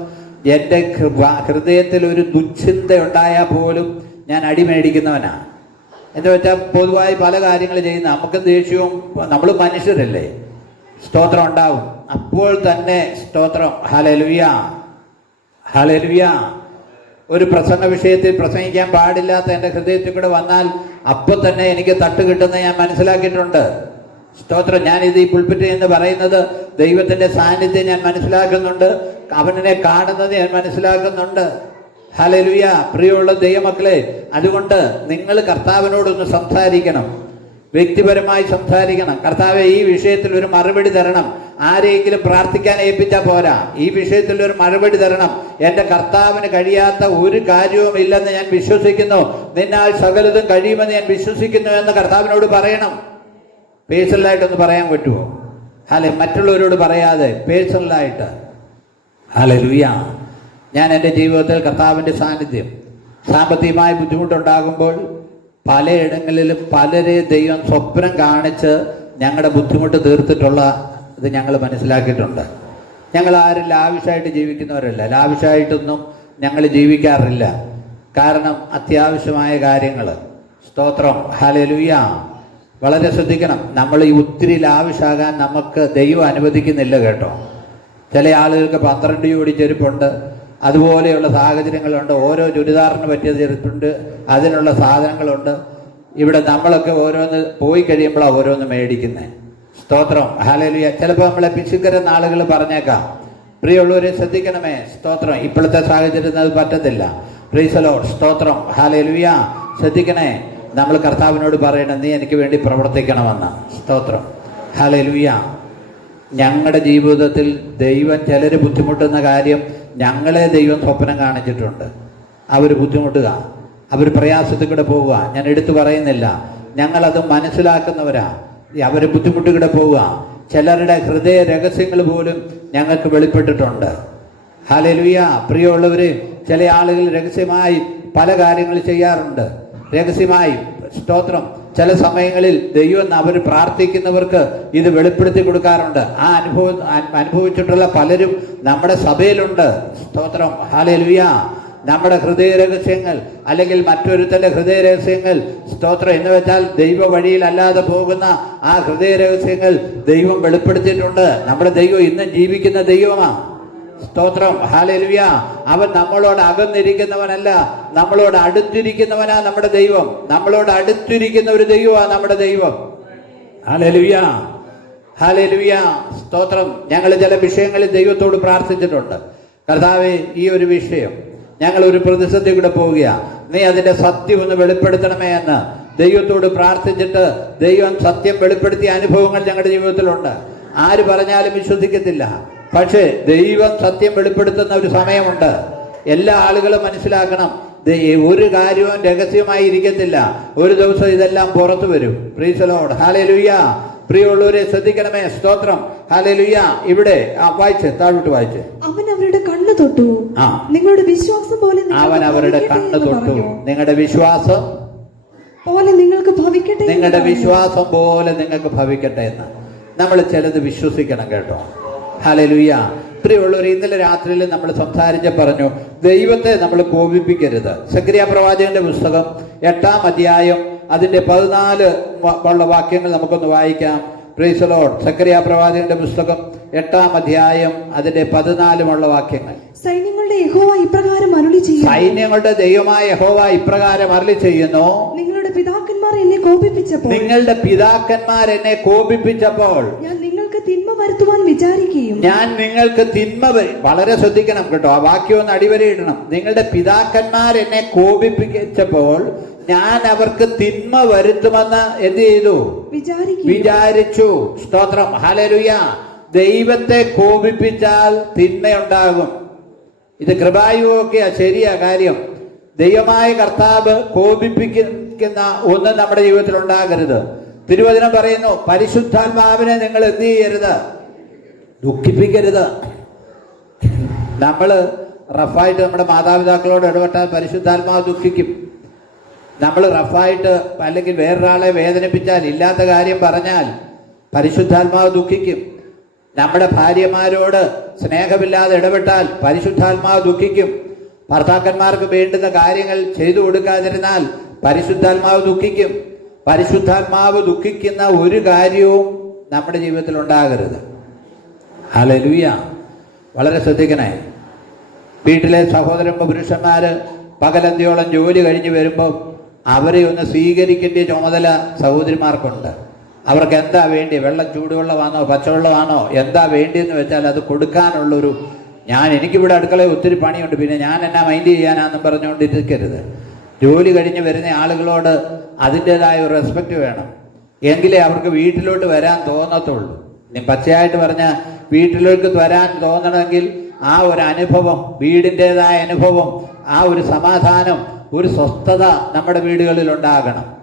എന്റെ ഹൃദയത്തിൽ ഒരു ദുശ്ചിന്ത ഉണ്ടായാൽ പോലും ഞാൻ അടിമേടിക്കുന്നവനാണ് എന്ന് വെച്ചാൽ പൊതുവായി പല കാര്യങ്ങൾ ചെയ്യുന്ന നമുക്ക് ദേഷ്യവും നമ്മൾ മനുഷ്യരല്ലേ? സ്തോത്രം ഉണ്ടാവും. അപ്പോൾ തന്നെ സ്തോത്രം. ഹലലുയ ഹലലുയ ഒരു പ്രസംഗ വിഷയത്തിൽ പ്രസംഗിക്കാൻ പാടില്ലാത്ത എന്റെ ഹൃദയത്തിൽ കൂടെ വന്നാൽ അപ്പോൾ തന്നെ എനിക്ക് തട്ട് കിട്ടുന്ന ഞാൻ മനസ്സിലാക്കിയിട്ടുണ്ട്. സ്തോത്രം. ഞാൻ ഇത് ഈ പുൽപ്പിറ്റ് എന്ന് പറയുന്നത് ദൈവത്തിന്റെ സാന്നിധ്യം ഞാൻ മനസ്സിലാക്കുന്നുണ്ട്. അവനെ കാണുന്നത് ഞാൻ മനസ്സിലാക്കുന്നുണ്ട്. ഹലലുയ പ്രിയമുള്ള ദൈവമക്കളെ അതുകൊണ്ട് നിങ്ങൾ കർത്താവിനോടൊന്ന് സംസാരിക്കണം. വ്യക്തിപരമായി സംസാരിക്കണം. കർത്താവെ ഈ വിഷയത്തിൽ ഒരു മറുപടി തരണം. ആരെയെങ്കിലും പ്രാർത്ഥിക്കാൻ ഏൽപ്പിച്ചാൽ പോരാ. ഈ വിഷയത്തിൽ ഒരു മറുപടി തരണം. എന്റെ കർത്താവിന് കഴിയാത്ത ഒരു കാര്യവും ഇല്ലെന്ന് ഞാൻ വിശ്വസിക്കുന്നു. നിന്നാൽ സകലതും കഴിയുമെന്ന് ഞാൻ വിശ്വസിക്കുന്നു എന്ന് കർത്താവിനോട് പറയണം. പേഴ്സണലായിട്ടൊന്ന് പറയാൻ പറ്റുമോ അല്ലെ മറ്റുള്ളവരോട് പറയാതെ പേഴ്സണലായിട്ട്. അല്ലെ ലുയ ഞാൻ എന്റെ ജീവിതത്തിൽ കർത്താവിന്റെ സാന്നിധ്യം. സാമ്പത്തികമായ ബുദ്ധിമുട്ടുണ്ടാകുമ്പോൾ പലയിടങ്ങളിലും പലരെ ദൈവം സ്വപ്നം കാണിച്ച് ഞങ്ങളുടെ ബുദ്ധിമുട്ട് തീർത്തിട്ടുള്ള ഇത് ഞങ്ങൾ മനസ്സിലാക്കിയിട്ടുണ്ട്. ഞങ്ങൾ ആരും ലാവിഷായിട്ട് ജീവിക്കുന്നവരല്ല. ലാവിഷായിട്ടൊന്നും ഞങ്ങൾ ജീവിക്കാറില്ല. കാരണം അത്യാവശ്യമായ കാര്യങ്ങൾ സ്തോത്രം. ഹലലുയ വളരെ ശ്രദ്ധിക്കണം. നമ്മൾ ഈ ഒത്തിരി ലാവിഷാകാൻ നമുക്ക് ദൈവം അനുവദിക്കുന്നില്ല കേട്ടോ. ചില ആളുകൾക്ക് പന്ത്രണ്ട് ജോഡി ചെരുപ്പുണ്ട്. അതുപോലെയുള്ള സാഹചര്യങ്ങളുണ്ട്. ഓരോ ചുരിദാറിന് പറ്റിയ ചെരുപ്പുണ്ട് അതിനുള്ള സാധനങ്ങളുണ്ട്. ഇവിടെ നമ്മളൊക്കെ ഓരോന്ന് പോയി കഴിയുമ്പോഴാണ് ഓരോന്ന് മേടിക്കുന്നത് സ്തോത്രം. ഹാലലിയ ചിലപ്പോൾ നമ്മളെ പിശുക്കര ആളുകൾ പറഞ്ഞേക്കാം. പ്രിയമുള്ളവരെ ശ്രദ്ധിക്കണമേ. സ്തോത്രം. ഇപ്പോഴത്തെ സാഹചര്യത്തിൽ അത് പറ്റത്തില്ല. പ്രീസലോ സ്തോത്രം. ഹാലലുയ ശ്രദ്ധിക്കണേ. നമ്മൾ കർത്താവിനോട് പറയണം നീ എനിക്ക് വേണ്ടി പ്രവർത്തിക്കണമെന്ന്. സ്തോത്രം. ഹാലലുയ ഞങ്ങളുടെ ജീവിതത്തിൽ ദൈവം ചിലർ ബുദ്ധിമുട്ടുന്ന കാര്യം ഞങ്ങളെ ദൈവം സ്വപ്നം കാണിച്ചിട്ടുണ്ട്. അവർ ബുദ്ധിമുട്ടുക. അവർ പ്രയാസത്തിൽ കൂടെ പോവുക ഞാൻ എടുത്തു പറയുന്നില്ല. ഞങ്ങളത് മനസ്സിലാക്കുന്നവരാ. അവർ ബുദ്ധിമുട്ടുകൂടെ പോവുക ചിലരുടെ ഹൃദയ രഹസ്യങ്ങൾ പോലും ഞങ്ങൾക്ക് വെളിപ്പെട്ടിട്ടുണ്ട്. ഹാലലുയ പ്രിയമുള്ളവർ ചില ആളുകൾ രഹസ്യമായി പല കാര്യങ്ങൾ ചെയ്യാറുണ്ട്. രഹസ്യമായി. സ്തോത്രം. ചില സമയങ്ങളിൽ ദൈവം അവർ പ്രാർത്ഥിക്കുന്നവർക്ക് ഇത് വെളിപ്പെടുത്തി കൊടുക്കാറുണ്ട്. ആ അനുഭവം അനുഭവിച്ചിട്ടുള്ള പലരും നമ്മുടെ സഭയിലുണ്ട്. സ്തോത്രം. ഹാലലുയ നമ്മുടെ ഹൃദയ രഹസ്യങ്ങൾ അല്ലെങ്കിൽ മറ്റൊരുത്തന്റെ ഹൃദയ രഹസ്യങ്ങൾ സ്തോത്രം എന്ന് വെച്ചാൽ ദൈവ വഴിയിൽ അല്ലാതെ പോകുന്ന ആ ഹൃദയ രഹസ്യങ്ങൾ ദൈവം വെളിപ്പെടുത്തിയിട്ടുണ്ട്. നമ്മുടെ ദൈവം ഇന്നും ജീവിക്കുന്ന ദൈവമാണ് സ്തോത്രം. ഹാലലുയ അവൻ നമ്മളോട് അകന്നിരിക്കുന്നവനല്ല നമ്മളോട് അടുത്തിരിക്കുന്നവനാ നമ്മുടെ ദൈവം. നമ്മളോട് അടുത്തിരിക്കുന്ന ഒരു ദൈവമാണ് നമ്മുടെ ദൈവം. ഹാലലുയ ഹാലലുയ സ്തോത്രം. ഞങ്ങൾ ചില വിഷയങ്ങളിൽ ദൈവത്തോട് പ്രാർത്ഥിച്ചിട്ടുണ്ട്. കർത്താവ് ഈ ഒരു വിഷയം. ഞങ്ങൾ ഒരു പ്രതിസന്ധി കൂടെ പോവുക നീ അതിന്റെ സത്യം ഒന്ന് വെളിപ്പെടുത്തണമേ എന്ന് ദൈവത്തോട് പ്രാർത്ഥിച്ചിട്ട് ദൈവം സത്യം വെളിപ്പെടുത്തിയ അനുഭവങ്ങൾ ഞങ്ങളുടെ ജീവിതത്തിലുണ്ട്. ആര് പറഞ്ഞാലും വിശ്വസിക്കത്തില്ല. പക്ഷേ ദൈവം സത്യം വെളിപ്പെടുത്തുന്ന ഒരു സമയമുണ്ട്. എല്ലാ ആളുകളും മനസ്സിലാക്കണം. ഒരു കാര്യവും രഹസ്യമായി ഇരിക്കത്തില്ല. ഒരു ദിവസം ഇതെല്ലാം പുറത്തു വരും. പ്രീസലോട് ഹാലേ ലുയ്യ പ്രിയമുള്ളവരെ ശ്രദ്ധിക്കണമേ. സ്തോത്രം. ഹാലേ ലുയ്യ ഇവിടെ വായിച്ച് താഴോട്ട് വായിച്ച്. അവൻ അവരുടെ കണ്ണ് തൊട്ടു. ആ. നിങ്ങളുടെ വിശ്വാസം പോലെ അവൻ അവരുടെ കണ്ണ് തൊട്ടു. നിങ്ങളുടെ വിശ്വാസം? പോലെ നിങ്ങൾക്ക് ഭവിക്കട്ടെ നിങ്ങളുടെ വിശ്വാസം പോലെ നിങ്ങൾക്ക് ഭവിക്കട്ടെ എന്ന്. നമ്മൾ ചിലത് വിശ്വസിക്കണം കേട്ടോ. ഹലലുയ്യ പ്രിയമുള്ളവർ ഇന്നലെ രാത്രിയിൽ നമ്മൾ സംസാരിച്ച് പറഞ്ഞു ദൈവത്തെ നമ്മൾ കോപിപ്പിക്കരുത്. സക്രിയ പ്രവാചകന്റെ പുസ്തകം എട്ടാം അധ്യായം അതിന്റെ പതിനാല് ഉള്ള വാക്യങ്ങൾ നമുക്കൊന്ന് വായിക്കാം. പ്രീസലോഡ് സക്രിയ പ്രവാചകന്റെ പുസ്തകം എട്ടാം അധ്യായം അതിന്റെ പതിനാലുമുള്ള വാക്യങ്ങൾ. സൈന്യങ്ങളുടെ യഹോവ ഇപ്രകാരം അരുളി ചെയ്യുന്നു. സൈന്യങ്ങളുടെ ദൈവമായ യഹോവ ഇപ്രകാരം അരുളി ചെയ്യുന്നു. നിങ്ങളുടെ പിതാക്കന്മാർ എന്നെ കോപിപ്പിച്ചപ്പോൾ നിങ്ങളുടെ പിതാക്കന്മാർ എന്നെ കോപിപ്പിച്ചപ്പോൾ ഞാൻ വിചാരിക്കുകയും ഞാൻ നിങ്ങൾക്ക് തിന്മ വരും വളരെ ശ്രദ്ധിക്കണം കേട്ടോ. ആ വാക്യം ഒന്ന് അടിവരയിടണം നിങ്ങളുടെ പിതാക്കന്മാർ എന്നെ കോപിപ്പിച്ചപ്പോൾ ഞാൻ അവർക്ക് തിന്മ വരുത്തുമെന്ന് എന്ത് ചെയ്തു? വിചാരിച്ചു. സ്തോത്രം. ഹലരുയ ദൈവത്തെ കോപിപ്പിച്ചാൽ തിന്മയുണ്ടാകും. ഇത് കൃപായുവൊക്കെയാ ശരിയാ കാര്യം. ദൈവമായ കർത്താവ് കോപിപ്പിക്കുന്ന ഒന്നും നമ്മുടെ ജീവിതത്തിൽ ഉണ്ടാകരുത്. തിരുവചനം പറയുന്നു പരിശുദ്ധാത്മാവിനെ നിങ്ങൾ എന്ത് ചെയ്യരുത്? ദുഃഖിപ്പിക്കരുത്. നമ്മൾ റഫായിട്ട് നമ്മുടെ മാതാപിതാക്കളോട് ഇടപെട്ടാൽ പരിശുദ്ധാത്മാവ് ദുഃഖിക്കും. നമ്മൾ റഫായിട്ട് അല്ലെങ്കിൽ വേറൊരാളെ വേദനിപ്പിച്ചാൽ ഇല്ലാത്ത കാര്യം പറഞ്ഞാൽ പരിശുദ്ധാത്മാവ് ദുഃഖിക്കും. നമ്മുടെ ഭാര്യമാരോട് സ്നേഹമില്ലാതെ ഇടപെട്ടാൽ പരിശുദ്ധാത്മാവ് ദുഃഖിക്കും. ഭർത്താക്കന്മാർക്ക് വേണ്ടുന്ന കാര്യങ്ങൾ ചെയ്തു കൊടുക്കാതിരുന്നാൽ പരിശുദ്ധാത്മാവ് ദുഃഖിക്കും. പരിശുദ്ധാത്മാവ് ദുഃഖിക്കുന്ന ഒരു കാര്യവും നമ്മുടെ ജീവിതത്തിൽ ഉണ്ടാകരുത്. ഹലലുയ വളരെ ശ്രദ്ധിക്കണേ. വീട്ടിലെ സഹോദരൻ പുരുഷന്മാർ പകലന്തിയോളം ജോലി കഴിഞ്ഞ് വരുമ്പോൾ അവരെ ഒന്ന് സ്വീകരിക്കേണ്ട ചുമതല സഹോദരിമാർക്കുണ്ട്. അവർക്ക് എന്താ വേണ്ടി? വെള്ളം ചൂടുവെള്ളമാണോ പച്ചവെള്ളമാണോ എന്താ വേണ്ടിയെന്ന് വെച്ചാൽ അത് കൊടുക്കാനുള്ളൊരു ഞാൻ എനിക്കിവിടെ അടുക്കളയിൽ ഒത്തിരി പണിയുണ്ട്. പിന്നെ ഞാൻ എന്നാ മൈൻഡ് ചെയ്യാനാന്നും പറഞ്ഞുകൊണ്ടിരിക്കരുത്. ജോലി കഴിഞ്ഞ് വരുന്ന ആളുകളോട് അതിന്റെതായ ഒരു റെസ്പെക്റ്റ് വേണം. എങ്കിലേ അവർക്ക് വീട്ടിലോട്ട് വരാൻ തോന്നത്തുള്ളൂ. ഇനി പച്ചയായിട്ട് പറഞ്ഞ വീട്ടിലേക്ക് വരാൻ തോന്നണമെങ്കിൽ ആ ഒരു അനുഭവം വീടിന്റെതായ അനുഭവം ആ ഒരു സമാധാനം ഒരു സ്വസ്ഥത നമ്മുടെ വീടുകളിൽ ഉണ്ടാകണം.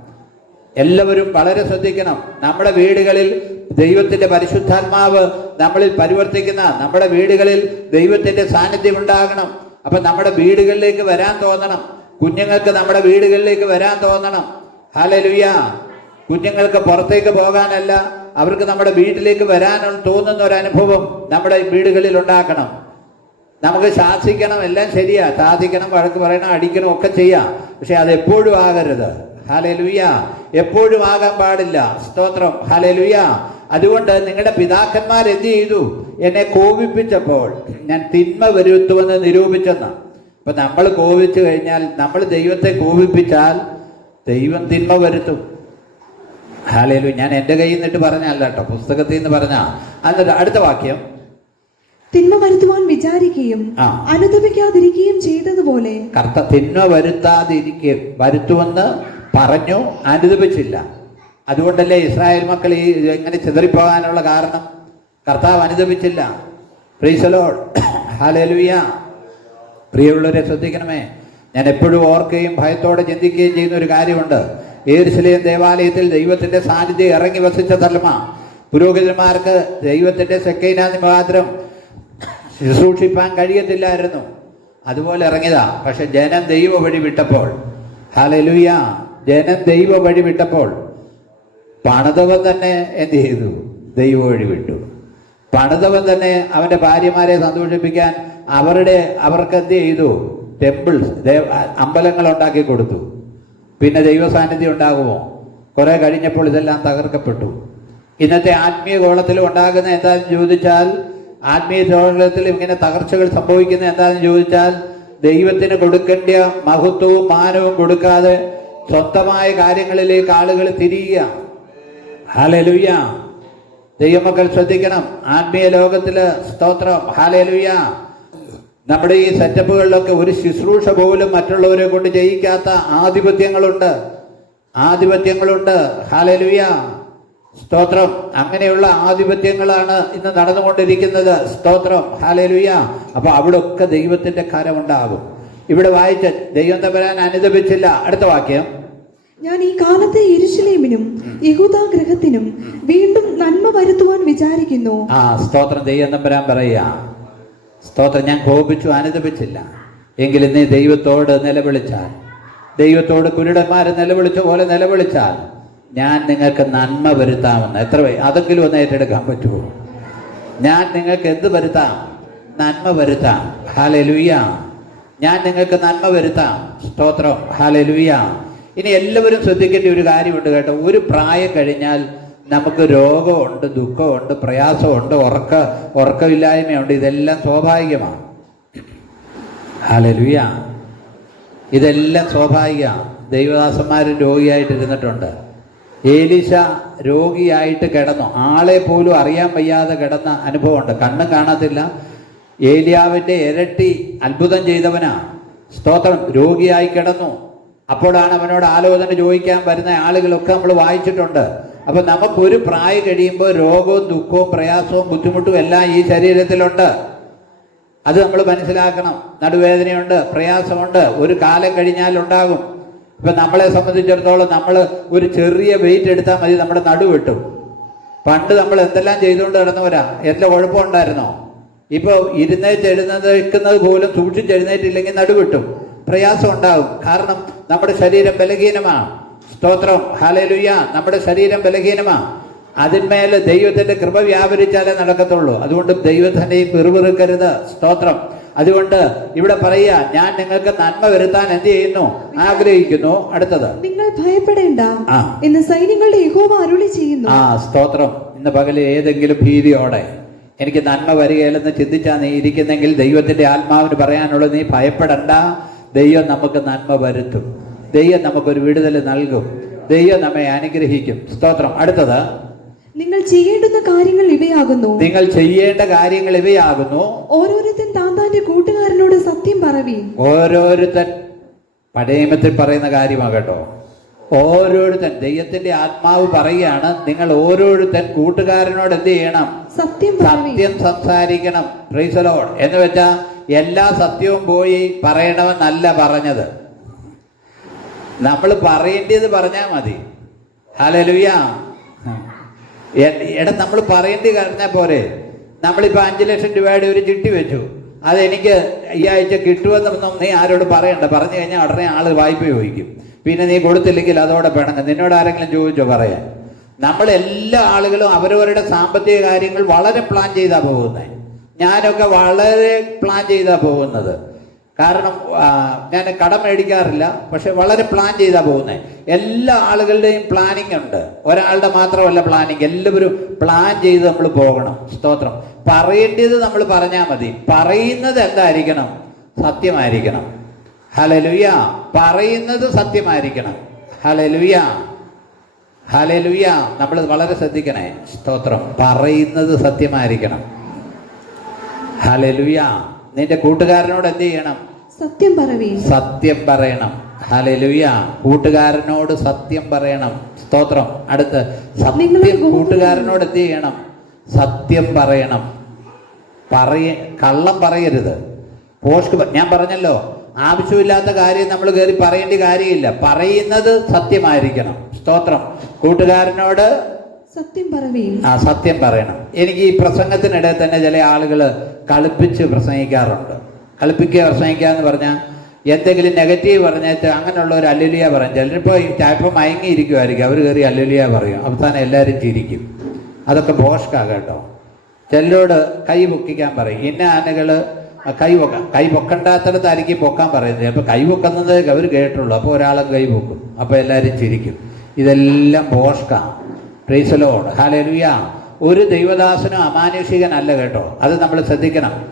എല്ലാവരും വളരെ ശ്രദ്ധിക്കണം. നമ്മുടെ വീടുകളിൽ ദൈവത്തിന്റെ പരിശുദ്ധാത്മാവ് നമ്മളിൽ പരിവർത്തിക്കുന്ന നമ്മുടെ വീടുകളിൽ ദൈവത്തിന്റെ സാന്നിധ്യം ഉണ്ടാകണം. അപ്പൊ നമ്മുടെ വീടുകളിലേക്ക് വരാൻ തോന്നണം. കുഞ്ഞുങ്ങൾക്ക് നമ്മുടെ വീടുകളിലേക്ക് വരാൻ തോന്നണം. ഹലലുയ കുഞ്ഞുങ്ങൾക്ക് പുറത്തേക്ക് പോകാനല്ല. അവർക്ക് നമ്മുടെ വീട്ടിലേക്ക് വരാനും തോന്നുന്ന ഒരു അനുഭവം നമ്മുടെ വീടുകളിൽ ഉണ്ടാക്കണം നമുക്ക് ശാസിക്കണം എല്ലാം ശരിയാ. സാധിക്കണം വഴക്ക് പറയണം അടിക്കണം ഒക്കെ ചെയ്യാം. പക്ഷെ അത് എപ്പോഴും ആകരുത്. ഹലലുയ എപ്പോഴും ആകാൻ പാടില്ല. സ്തോത്രം. ഹലലുയ അതുകൊണ്ട് നിങ്ങളുടെ പിതാക്കന്മാർ എന്ത് ചെയ്തു? എന്നെ കോപിപ്പിച്ചപ്പോൾ ഞാൻ തിന്മ വരുത്തുമെന്ന് നിരൂപിച്ചെന്ന്. അപ്പൊ നമ്മൾ കോപിച്ചു കഴിഞ്ഞാൽ നമ്മൾ ദൈവത്തെ കോപിപ്പിച്ചാൽ ദൈവം തിന്മ വരുത്തും. ഹാലേലു ഞാൻ എന്റെ കയ്യിൽ നിന്നിട്ട് പറഞ്ഞല്ല കേട്ടോ പുസ്തകത്തിൽ നിന്ന് പറഞ്ഞ എന്നിട്ട് അടുത്ത വാക്യം. തിന്മ വരുത്തുവാൻ വിചാരിക്കുകയും. അനുദപിക്കാതിരിക്കുകയും ചെയ്തതുപോലെ കർത്ത തിന്മ വരുത്താതിരിക്കും വരുത്തുമെന്ന് പറഞ്ഞു അനുദപിച്ചില്ല. അതുകൊണ്ടല്ലേ ഇസ്രായേൽ മക്കൾ ഈ എങ്ങനെ ചിതറിപ്പോകാനുള്ള കാരണം? കർത്താവ് അനുദപിച്ചില്ല. പ്രീസലോൾ ഹാലേലുയ പ്രിയമുള്ളവരെ ശ്രദ്ധിക്കണമേ. ഞാൻ എപ്പോഴും ഓർക്കുകയും ഭയത്തോടെ ചിന്തിക്കുകയും ചെയ്യുന്ന ഒരു കാര്യമുണ്ട്. ഏരുശലേം ദേവാലയത്തിൽ ദൈവത്തിന്റെ സാന്നിധ്യം ഇറങ്ങി വസിച്ച തലമ പുരോഹിതന്മാർക്ക് ദൈവത്തിന്റെ സെക്കൈനാദി മാത്രം ശുശ്രൂഷിപ്പാൻ കഴിയത്തില്ലായിരുന്നു. അതുപോലെ ഇറങ്ങിയതാ. പക്ഷെ ജനം ദൈവ വഴി വിട്ടപ്പോൾ ഹലലുയ ജനം ദൈവ വഴി വിട്ടപ്പോൾ പണിതവൻ തന്നെ എന്ത് ചെയ്തു? ദൈവ വഴി വിട്ടു. പണിതവൻ തന്നെ അവന്റെ ഭാര്യമാരെ സന്തോഷിപ്പിക്കാൻ അവരുടെ അവർക്ക് എന്ത് ചെയ്തു? ടെമ്പിൾസ് അമ്പലങ്ങൾ ഉണ്ടാക്കി കൊടുത്തു. പിന്നെ ദൈവ സാന്നിധ്യം ഉണ്ടാകുമോ? കുറെ കഴിഞ്ഞപ്പോൾ ഇതെല്ലാം തകർക്കപ്പെട്ടു. ഇന്നത്തെ ആത്മീയ ഗോളത്തിൽ ഉണ്ടാകുന്ന എന്താണെന്ന് ചോദിച്ചാൽ ആത്മീയ ഗോളത്തിൽ ഇങ്ങനെ തകർച്ചകൾ സംഭവിക്കുന്ന എന്താണെന്ന് ചോദിച്ചാൽ ദൈവത്തിന് കൊടുക്കേണ്ട മഹത്വവും മാനവും കൊടുക്കാതെ സ്വന്തമായ കാര്യങ്ങളിലേക്ക് ആളുകൾ തിരിയുക. ഹാലലുയ്യ ദൈവമക്കൾ ശ്രദ്ധിക്കണം. ആത്മീയ ലോകത്തിൽ സ്തോത്രം. ഹാലലുയ്യ നമ്മുടെ ഈ സെറ്റപ്പുകളിലൊക്കെ ഒരു ശുശ്രൂഷ പോലും മറ്റുള്ളവരെ കൊണ്ട് ചെയ്യിക്കാത്ത ആധിപത്യങ്ങളുണ്ട്. ആധിപത്യങ്ങളുണ്ട്. ഹാലലുവിയ സ്തോത്രം. അങ്ങനെയുള്ള ആധിപത്യങ്ങളാണ് ഇന്ന് നടന്നുകൊണ്ടിരിക്കുന്നത്. സ്തോത്രം. ഹാലലുവിയ അപ്പൊ അവിടെ ഒക്കെ ദൈവത്തിന്റെ കരമുണ്ടാകും. ഇവിടെ വായിച്ച ദൈവം തമ്പരാൻ അനുദപിച്ചില്ല. അടുത്ത വാക്യം. ഞാൻ ഈ കാലത്തെ യെരൂശലേമിനും യഹൂദാ ഗ്രഹത്തിനും വീണ്ടും നന്മ വരുത്തുവാൻ വിചാരിക്കുന്നു. ആ സ്തോത്രം ദൈവം തമ്പരാൻ പറയുക. സ്തോത്രം. ഞാൻ കോപിച്ചു അനുദപിച്ചില്ല. എങ്കിലും നീ ദൈവത്തോട് നിലവിളിച്ചാൽ ദൈവത്തോട് കുരുടന്മാരെ നിലവിളിച്ച പോലെ നിലവിളിച്ചാൽ ഞാൻ നിങ്ങൾക്ക് നന്മ വരുത്താമെന്ന്. എത്ര അതെങ്കിലും ഒന്ന് ഏറ്റെടുക്കാൻ പറ്റുമോ? ഞാൻ നിങ്ങൾക്ക് എന്ത് വരുത്താം? നന്മ വരുത്താം. ഹാലലുയ്യ ഞാൻ നിങ്ങൾക്ക് നന്മ വരുത്താം. സ്തോത്രം. ഹാലലുയ്യ ഇനി എല്ലാവരും ശ്രദ്ധിക്കേണ്ട ഒരു കാര്യമുണ്ട് കേട്ടോ. ഒരു പ്രായം കഴിഞ്ഞാൽ നമുക്ക് രോഗമുണ്ട് ദുഃഖമുണ്ട് പ്രയാസമുണ്ട് ഉറക്ക ഉറക്കമില്ലായ്മയുണ്ട്. ഇതെല്ലാം സ്വാഭാവികമാണ്. ഹലലുയ ഇതെല്ലാം സ്വാഭാവിക ദൈവദാസന്മാരും രോഗിയായിട്ടിരുന്നിട്ടുണ്ട്. ഏലിശ രോഗിയായിട്ട് കിടന്നു. ആളെ പോലും അറിയാൻ വയ്യാതെ കിടന്ന അനുഭവമുണ്ട്. കണ്ണും കാണാത്തില്ല. ഏലിയാവിന്റെ ഇരട്ടി അത്ഭുതം ചെയ്തവനാ. സ്തോത്രം. രോഗിയായി കിടന്നു. അപ്പോഴാണ് അവനോട് ആലോചന ചോദിക്കാൻ വരുന്ന ആളുകളൊക്കെ നമ്മൾ വായിച്ചിട്ടുണ്ട്. അപ്പൊ നമുക്കൊരു പ്രായം കഴിയുമ്പോൾ രോഗവും ദുഃഖവും പ്രയാസവും ബുദ്ധിമുട്ടും എല്ലാം ഈ ശരീരത്തിലുണ്ട്. അത് നമ്മൾ മനസ്സിലാക്കണം. നടുവേദനയുണ്ട് പ്രയാസമുണ്ട് ഒരു കാലം കഴിഞ്ഞാൽ ഉണ്ടാകും. ഇപ്പൊ നമ്മളെ സംബന്ധിച്ചിടത്തോളം നമ്മൾ ഒരു ചെറിയ വെയിറ്റ് എടുത്താൽ മതി നമ്മുടെ നടു വെട്ടും. പണ്ട് നമ്മൾ എന്തെല്ലാം ചെയ്തുകൊണ്ട് നടന്നവരാ? എല്ലാ കുഴപ്പമുണ്ടായിരുന്നോ? ഇപ്പൊ ഇരുന്നേറ്റ് എഴുന്നേൽക്കുന്നത് പോലും സൂക്ഷിച്ചെഴുന്നേറ്റില്ലെങ്കിൽ നടുവിട്ടും പ്രയാസം ഉണ്ടാകും. കാരണം നമ്മുടെ ശരീരം ബലഹീനമാണ്. സ്തോത്രം. ഹാലലുയ്യ നമ്മുടെ ശരീരം ബലഹീനമാ. അതിന്മേൽ ദൈവത്തിന്റെ കൃപ വ്യാപരിച്ചാലേ നടക്കത്തുള്ളൂ. അതുകൊണ്ട് ദൈവത്തിനെ പിറുപിറുക്കരുത്. സ്തോത്രം. അതുകൊണ്ട് ഇവിടെ പറയുക ഞാൻ നിങ്ങൾക്ക് നന്മ വരുത്താൻ എന്ത് ചെയ്യുന്നു? ആഗ്രഹിക്കുന്നു. അടുത്തത്. നിങ്ങൾ ഭയപ്പെടേണ്ട. എന്ന് സൈന്യങ്ങളുടെ യഹോവ അരുളി ചെയ്യുന്നു. ആ സ്തോത്രം. ഇന്ന് പകൽ ഏതെങ്കിലും ഭീതിയോടെ എനിക്ക് നന്മ വരികയില്ലെന്ന് ചിന്തിച്ചാ നീ ഇരിക്കുന്നെങ്കിൽ ദൈവത്തിന്റെ ആത്മാവിന് പറയാനുള്ളത് നീ ഭയപ്പെടണ്ട. ദൈവം നമുക്ക് നന്മ വരുത്തും. ദൈവം നമുക്കൊരു വിടുതൽ നൽകും. ദൈവം നമ്മെ അനുഗ്രഹിക്കും. സ്തോത്രം. അടുത്തത്. നിങ്ങൾ ചെയ്യേണ്ടുന്ന കാര്യങ്ങൾ ഇവയാകുന്നു. നിങ്ങൾ ചെയ്യേണ്ട കാര്യങ്ങൾ ഇവയാകുന്നു. ഓരോരുത്തൻ താൻ താന്റെ കൂട്ടുകാരനോട് സത്യം പറവി. ഓരോരുത്തൻ പടയമത്തിൽ പറയുന്ന കാര്യമാണ് കേട്ടോ. ഓരോരുത്തൻ ദൈവത്തിന്റെ ആത്മാവ് പറയുകയാണ്. നിങ്ങൾ ഓരോരുത്തൻ കൂട്ടുകാരനോട് എന്ത് ചെയ്യണം? സത്യം സത്യം സംസാരിക്കണം. പ്രീസലോഡ് എന്ന് വെച്ചാ എല്ലാ സത്യവും പോയി പറയണമെന്നല്ല പറഞ്ഞത്. നമ്മൾ പറയേണ്ടത് പറഞ്ഞാൽ മതി. ഹലലുയ എടാ നമ്മൾ പറയേണ്ടി കഴിഞ്ഞാൽ പോരെ. നമ്മളിപ്പോൾ അഞ്ച് ലക്ഷം രൂപയുടെ ഒരു ചിട്ടി വെച്ചു. അതെനിക്ക് ഈ ആഴ്ച കിട്ടുമെന്നൊന്നും നീ ആരോട് പറയണ്ട. പറഞ്ഞു കഴിഞ്ഞാൽ ഉടനെ ആൾ വായ്പ ചോദിക്കും. പിന്നെ നീ കൊടുത്തില്ലെങ്കിൽ അതോടെ പിണങ്ങും. നിന്നോട് ആരെങ്കിലും ചോദിച്ചോ പറയാൻ? നമ്മൾ എല്ലാ ആളുകളും അവരവരുടെ സാമ്പത്തിക കാര്യങ്ങൾ വളരെ പ്ലാൻ ചെയ്താ പോകുന്നത് ഞാനൊക്കെ വളരെ പ്ലാൻ ചെയ്താ പോകുന്നത്. കാരണം ഞാൻ കടം മേടിക്കാറില്ല പക്ഷെ വളരെ പ്ലാൻ ചെയ്താ പോകുന്നത് എല്ലാ ആളുകളുടെയും പ്ലാനിങ് ഉണ്ട്. ഒരാളുടെ മാത്രമല്ല പ്ലാനിങ് എല്ലാവരും പ്ലാൻ ചെയ്ത് നമ്മൾ പോകണം. സ്തോത്രം. പറയേണ്ടത് നമ്മൾ പറഞ്ഞാൽ മതി. പറയുന്നത് എന്തായിരിക്കണം? സത്യമായിരിക്കണം. ഹലലുയ പറയുന്നത് സത്യമായിരിക്കണം. ഹലലുയ ഹലലുയ നമ്മൾ വളരെ ശ്രദ്ധിക്കണേ. സ്തോത്രം. പറയുന്നത് സത്യമായിരിക്കണം. ഹലലുയ നിന്റെ കൂട്ടുകാരനോട് എന്ത് ചെയ്യണം? സത്യം പറയണം. സത്യം പറയണം. ഹലലുയ കൂട്ടുകാരനോട് സത്യം പറയണം. സ്തോത്രം. അടുത്ത്. സത്യം കൂട്ടുകാരനോട് എന്ത് ചെയ്യണം? സത്യം പറയണം. പറയ കള്ളം പറയരുത്. പോസ്റ്റ് ഞാൻ പറഞ്ഞല്ലോ. ആവശ്യമില്ലാത്ത കാര്യം നമ്മൾ കയറി പറയേണ്ട കാര്യമില്ല. പറയുന്നത് സത്യമായിരിക്കണം. സ്തോത്രം. കൂട്ടുകാരനോട് സത്യം പറവീൻ ആ സത്യം പറയണം. എനിക്ക് ഈ പ്രസംഗത്തിനിടെ തന്നെ ചില ആളുകൾ കളിപ്പിച്ച് പ്രസംഗിക്കാറുണ്ട്. കളിപ്പിക്കുക പ്രസംഗിക്കുക എന്ന് പറഞ്ഞാൽ എന്തെങ്കിലും നെഗറ്റീവ് പറഞ്ഞിട്ട് അങ്ങനെയുള്ള ഒരു അല്ലുലിയ പറയും. ചിലരിപ്പോൾ ചിലപ്പോൾ മയങ്ങിയിരിക്കുമായിരിക്കും. അവർ കയറി അല്ലുലിയ പറയും. അവസാനം എല്ലാവരും ചിരിക്കും. അതൊക്കെ ബോഷ്ക കേട്ടോ. ചിലരോട് കൈ പൊക്കിക്കാൻ പറയും. ഇന്ന ആനകൾ കൈ പൊക്കാം കൈ പൊക്കണ്ടാത്തടത്തായിരിക്കും പൊക്കാൻ പറയുന്നത് അപ്പോൾ കൈ പൊക്കുന്നത് അവർ കേട്ടുള്ളൂ അപ്പോൾ ഒരാളെ കൈ പൊക്കും. അപ്പോൾ എല്ലാവരും ചിരിക്കും. ഇതെല്ലാം ഭോഷ്കാ. പ്രീസലോഡ് ഹാലലുയ ഒരു ദൈവദാസനും അമാനുഷികനല്ല കേട്ടോ. അത് നമ്മൾ ശ്രദ്ധിക്കണം.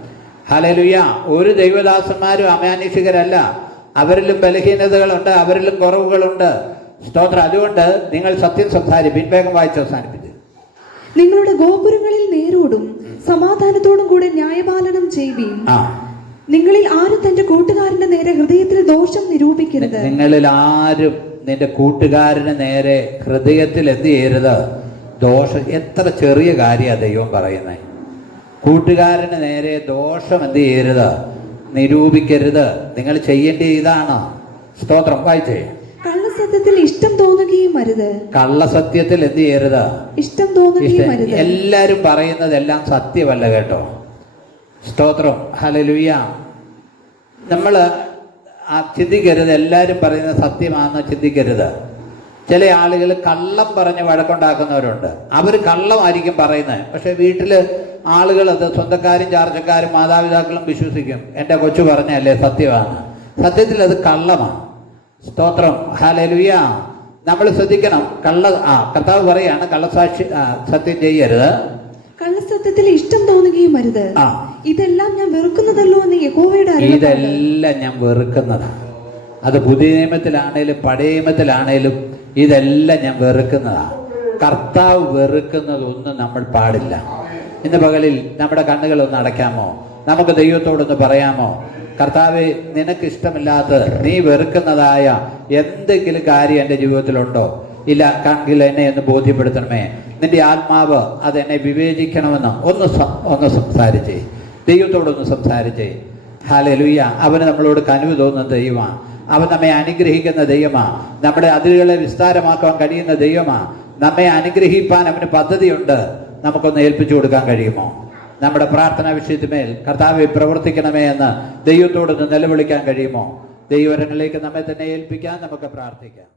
ഹാലലുയ ഒരു ദൈവദാസന്മാരും അമാനുഷികരല്ല. അവരിലും ബലഹീനതകളുണ്ട് അവരിലും കുറവുകളുണ്ട്. സ്തോത്രം. അതുകൊണ്ട് നിങ്ങൾ സത്യം സംസാരിക്കും പിൻവേഗം വായിച്ച് അവസാനിപ്പിച്ചു നിങ്ങളുടെ ഗോപുരങ്ങളിൽ നേരോടും സമാധാനത്തോടും കൂടെ ന്യായപാലനം ചെയ്യുകയും നിങ്ങളിൽ ആരും തന്റെ കൂട്ടുകാരന്റെ നേരെ ഹൃദയത്തിൽ ദോഷം നിരൂപിക്കരുത്. നിങ്ങളിൽ ആരും നിന്റെ കൂട്ടുകാരന് നേരെ ഹൃദയത്തിൽ എന്ത് ചെയ്യരുത്? ദോഷം. എത്ര ചെറിയ കാര്യമാണ് ദൈവം പറയുന്നത് കൂട്ടുകാരന് നേരെ ദോഷം എന്ത് ചെയ്യരുത്? നിരൂപിക്കരുത്. നിങ്ങൾ ചെയ്യേണ്ട ഇതാണ്. സ്തോത്രം. വായിച്ചേ. കള്ളസത്യത്തിൽ ഇഷ്ടം തോന്നുകയും അരുത്. കള്ളസത്യത്തിൽ എന്ത് ചെയ്യരുത്? ഇഷ്ടം തോന്നുകയും എല്ലാരും അരുത്. എല്ലാരും പറയുന്നതെല്ലാം സത്യമല്ല കേട്ടോ. സ്തോത്രം. ഹലലുയ നമ്മൾ ചിന്തിക്കരുത്. എല്ലാവരും പറയുന്നത് സത്യമാണെന്ന് ചിന്തിക്കരുത്. ചില ആളുകൾ കള്ളം പറഞ്ഞ് വഴക്കുണ്ടാക്കുന്നവരുണ്ട്. അവർ കള്ളമായിരിക്കും പറയുന്നത്. പക്ഷെ വീട്ടിൽ ആളുകൾ അത് സ്വന്തക്കാരും ചാർച്ചക്കാരും മാതാപിതാക്കളും വിശ്വസിക്കും. എന്റെ കൊച്ചു പറഞ്ഞല്ലേ സത്യമാണ്. സത്യത്തിൽ അത് കള്ളമാണ്. സ്തോത്രം. ഹാലലുയ നമ്മൾ ശ്രദ്ധിക്കണം. കള്ള ആ കർത്താവ് പറയാണ് കള്ളസാക്ഷി സത്യം ചെയ്യരുത്. കള്ളസത്യത്തിൽ ഇഷ്ടം തോന്നുകയും അരുത്. ആ. ഇതെല്ലാം ഞാൻ വെറുക്കുന്നതല്ലോ എന്ന് യഹോവയുടെ ഇതെല്ലാം ഞാൻ വെറുക്കുന്നതാണ് അത് പുതിയ നിയമത്തിലാണേലും പഴയ നിയമത്തിലാണേലും ഇതെല്ലാം ഞാൻ വെറുക്കുന്നതാണ് കർത്താവ് വെറുക്കുന്നതൊന്നും നമ്മൾ പാടില്ല. ഇന്ന് പകലിൽ നമ്മുടെ കണ്ണുകളൊന്ന് അടയ്ക്കാമോ? നമുക്ക് ദൈവത്തോടൊന്ന് പറയാമോ? കർത്താവ് നിനക്ക് ഇഷ്ടമില്ലാത്ത നീ വെറുക്കുന്നതായ എന്തെങ്കിലും കാര്യം എന്റെ ജീവിതത്തിലുണ്ടോ? ഇല്ല കണെങ്കിൽ എന്നെ ഒന്ന് ബോധ്യപ്പെടുത്തണമേ. നിന്റെ ആത്മാവ് അതെന്നെ വിവേചിക്കണമെന്ന് ഒന്ന് ഒന്ന് സംസാരിച്ചേ. ദൈവത്തോടൊന്ന് സംസാരിച്ചേ. ഹാലലുയ്യ അവന് നമ്മളോട് കനിവ് തോന്നുന്ന ദൈവമാണ് അവൻ നമ്മെ അനുഗ്രഹിക്കുന്ന ദൈവമാണ് നമ്മുടെ അതിരുകളെ വിസ്താരമാക്കാൻ കഴിയുന്ന ദൈവമാണ് നമ്മെ അനുഗ്രഹിപ്പാൻ അവന് പദ്ധതിയുണ്ട്. നമുക്കൊന്ന് ഏൽപ്പിച്ചു കൊടുക്കാൻ കഴിയുമോ? നമ്മുടെ പ്രാർത്ഥനാ വിഷയത്തിന്മേൽ കർത്താവെ പ്രവർത്തിക്കണമേ എന്ന് ദൈവത്തോടൊന്ന് നിലവിളിക്കാൻ കഴിയുമോ? ദൈവരങ്ങളിലേക്ക് നമ്മെ തന്നെ ഏൽപ്പിക്കാൻ നമുക്ക് പ്രാർത്ഥിക്കാം.